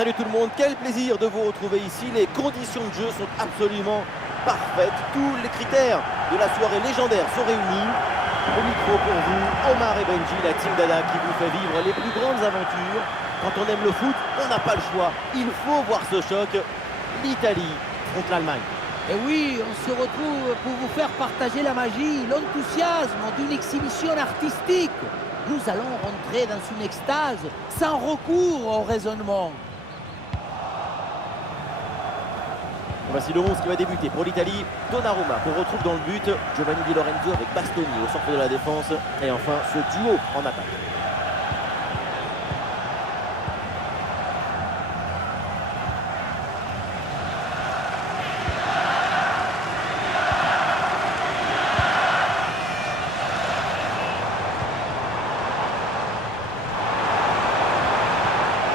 Salut tout le monde, quel plaisir de vous retrouver ici. Les conditions de jeu sont absolument parfaites. Tous les critères de la soirée légendaire sont réunis. Au micro pour vous, Omar et Benji, la team Dada qui vous fait vivre les plus grandes aventures. Quand on aime le foot, on n'a pas le choix. Il faut voir ce choc. L'Italie contre l'Allemagne. Et oui, on se retrouve pour vous faire partager la magie, l'enthousiasme d'une exhibition artistique. Nous allons rentrer dans une extase sans recours au raisonnement. Voici le 11 qui va débuter pour l'Italie. Donnarumma qu'on retrouve dans le but. Giovanni Di Lorenzo avec Bastoni au centre de la défense. Et enfin ce duo en attaque.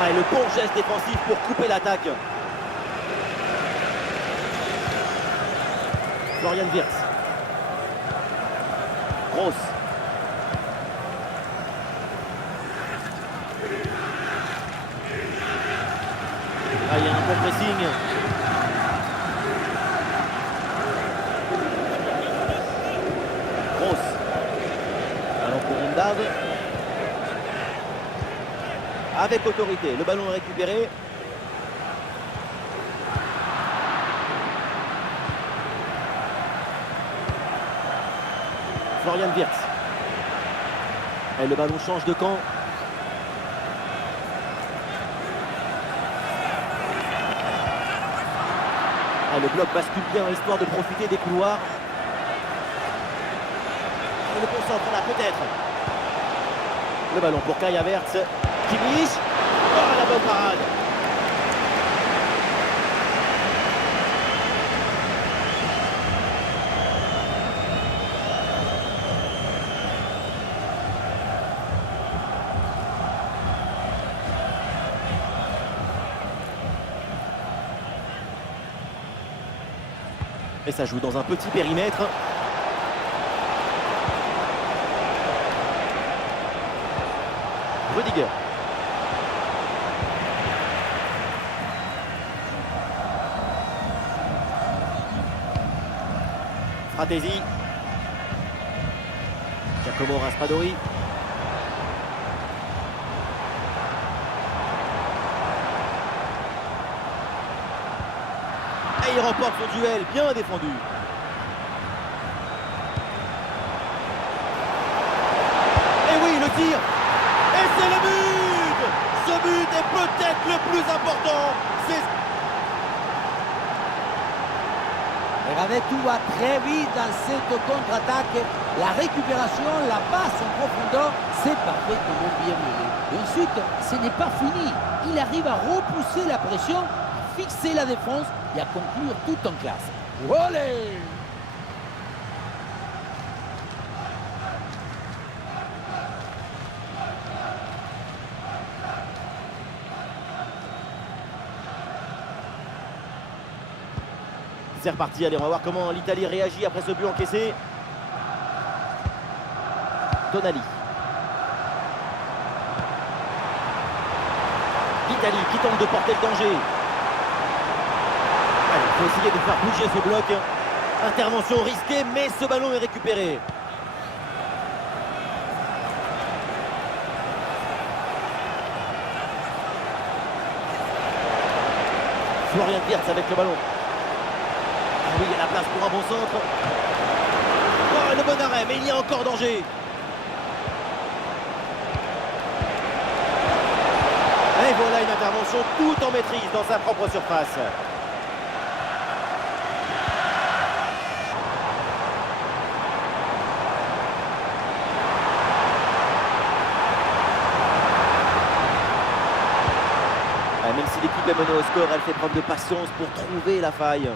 Et le bon geste défensif pour couper l'attaque. Florian Wirtz. Gross. Ah, il y a un bon pressing. Gross. Ballon pour Rindad. Avec autorité, le ballon est récupéré. Florian Wirtz. Et le ballon change de camp. Et le bloc bascule bien histoire de profiter des couloirs. On le concentre là peut-être. Le ballon pour Kai Havertz. Kimmich. Oh, la bonne parade. Et ça joue dans un petit périmètre. Rudiger. Fratesi. Giacomo Raspadori. Et il remporte son duel, bien défendu. Et oui, le tir. Et c'est le but. Ce but est peut-être le plus important. Regardez, tout va très vite dans cette contre-attaque. La récupération, la passe en profondeur, c'est parfaitement bien mené. Et ensuite, ce n'est pas fini. Il arrive à repousser la pression, à fixer la défense et à conclure tout en classe. Olé! C'est reparti, allez on va voir comment l'Italie réagit après ce but encaissé. Tonali. L'Italie qui tente de porter le danger. Allez, il faut essayer de faire bouger ce bloc. Intervention risquée, mais ce ballon est récupéré. Florian Wirtz avec le ballon. Ah oui, il y a la place pour un bon centre. Oh, le bon arrêt, mais il y a encore danger. Et voilà une intervention tout en maîtrise dans sa propre surface. Même si l'équipe est menée au score, elle fait preuve de patience pour trouver la faille.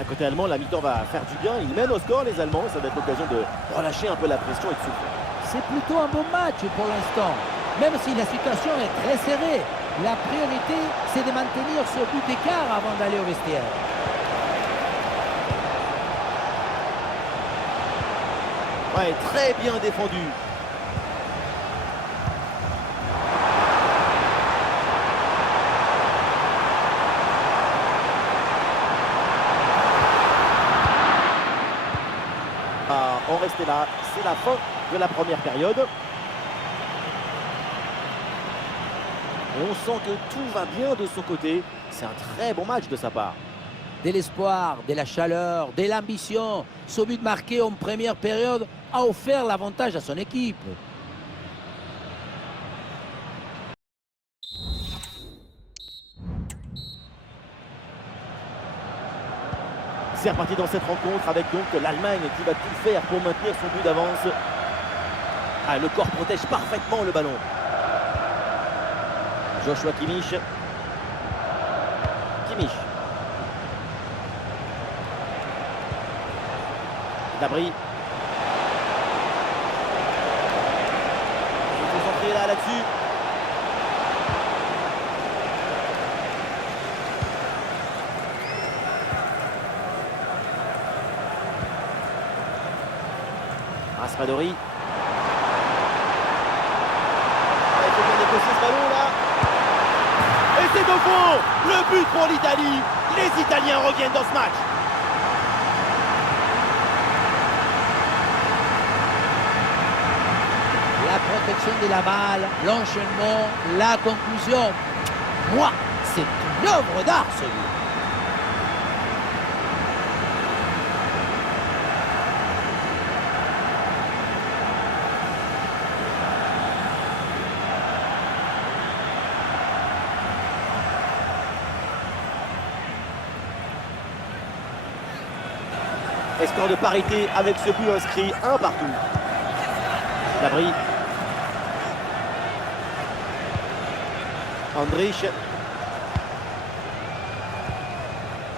À côté allemand, la mi-temps va faire du bien. Ils mènent au score, les Allemands. Ça va être l'occasion de relâcher un peu la pression et de souffler. C'est plutôt un bon match pour l'instant. Même si la situation est très serrée, la priorité, c'est de maintenir ce but d'écart avant d'aller au vestiaire. Ouais, très bien défendu. rester là. C'est la fin de la première période. Et on sent que tout va bien de son côté. C'est un très bon match de sa part. De l'espoir, de la chaleur, de l'ambition. Ce but marqué en première période a offert l'avantage à son équipe. C'est reparti dans cette rencontre avec donc l'Allemagne qui va tout faire pour maintenir son but d'avance. Ah, le corps protège parfaitement le ballon. Joshua Kimmich. Kimmich. Gnabry. Il faut centrer là-dessus. Raspadori. Il faut bien négocier ce ballon là. Et c'est au fond. Le but pour l'Italie. Les Italiens reviennent dans ce match. La protection de la balle, l'enchaînement, la conclusion. Moi, c'est une œuvre d'art ce but. Et score de parité avec ce but inscrit, un partout. Gnabry. Andrich.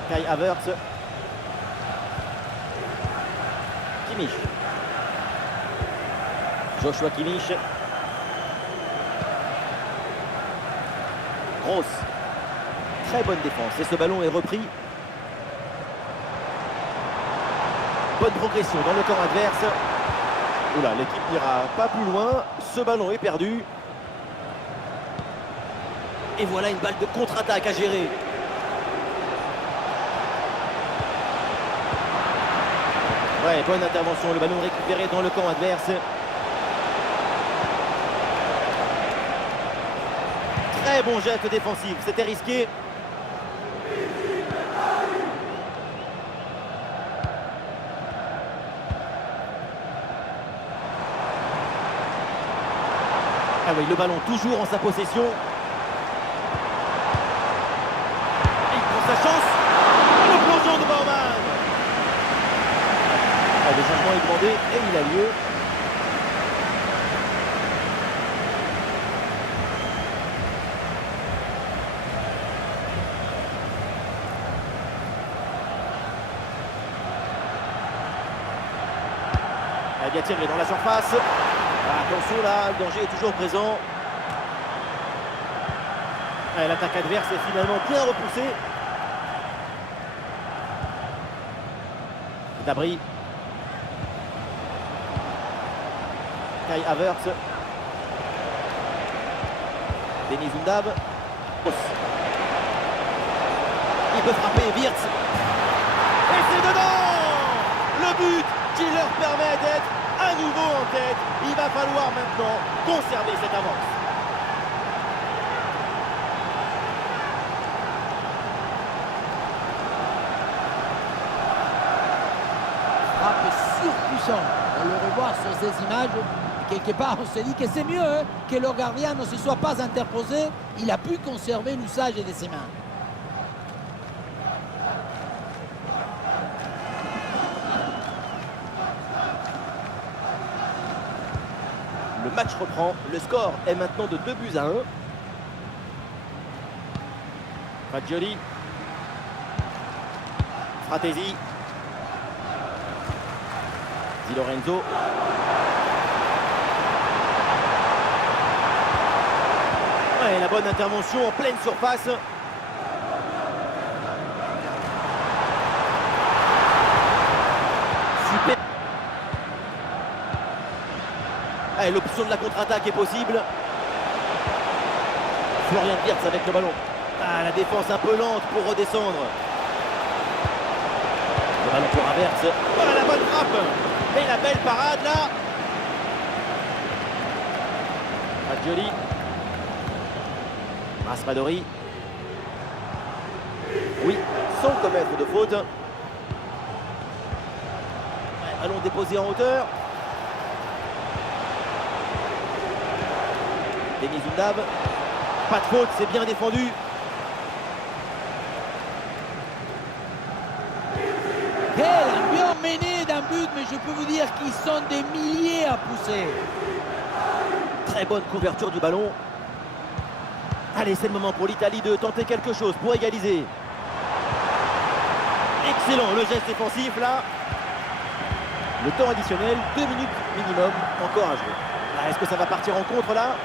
Kai Havertz. Kimmich. Joshua Kimmich. Gross. Très bonne défense. Et ce ballon est repris. Bonne progression dans le camp adverse. Oula, l'équipe n'ira pas plus loin. Ce ballon est perdu. Et voilà une balle de contre-attaque à gérer. Ouais, bonne intervention. Le ballon récupéré dans le camp adverse. Très bon geste défensif. C'était risqué. Ah oui, le ballon toujours en sa possession. Il prend sa chance. Le plongeon de Baumann. Ah, le changement est demandé et il a lieu. Elle a bien tiré dans la surface. Attention là, le danger est toujours présent. L'attaque adverse est finalement bien repoussée. Gnabry. Kai Havertz. Denis Undav. Il peut frapper Wirtz. Et c'est dedans. Le but qui leur permet d'être à nouveau en tête. Il va falloir maintenant conserver cette avance. Frappe surpuissante. On le revoit sur ces images. Et quelque part, on se dit que c'est mieux que le gardien ne se soit pas interposé. Il a pu conserver l'usage de ses mains. Le match reprend. Le score est maintenant de 2-1. Fagioli. Fratesi. Di Lorenzo. Ouais, la bonne intervention en pleine surface. Super. Allez, l'option de la contre-attaque est possible. Florian Wirtz avec le ballon. Ah, la défense un peu lente pour redescendre. Le ballon pour Havertz. Voilà la bonne frappe. Et la belle parade là. Fagioli. Raspadori. Oui, sans commettre de faute. Ouais, ballon déposé en hauteur. Denis Zundab. Pas de faute, c'est bien défendu. Quel ambiance mené d'un but, mais je peux vous dire qu'ils sont des milliers à pousser. Très bonne couverture du ballon. Allez, c'est le moment pour l'Italie de tenter quelque chose pour égaliser. Excellent, le geste défensif là. Le temps additionnel, 2 minutes minimum, encore à jouer. Ah, est-ce que ça va partir en contre là?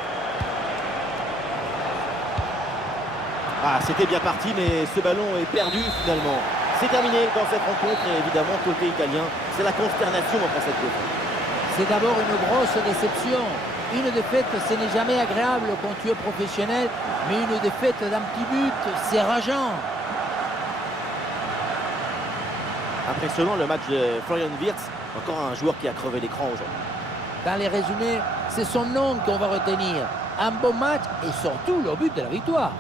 Ah, c'était bien parti, mais ce ballon est perdu finalement. C'est terminé dans cette rencontre et évidemment, côté italien, c'est la consternation après cette défaite. C'est d'abord une grosse déception. Une défaite, ce n'est jamais agréable quand tu es professionnel, mais une défaite d'un petit but, c'est rageant. Impressionnant le match de Florian Wirtz, encore un joueur qui a crevé l'écran aujourd'hui. Dans les résumés, c'est son nom qu'on va retenir. Un bon match et surtout le but de la victoire.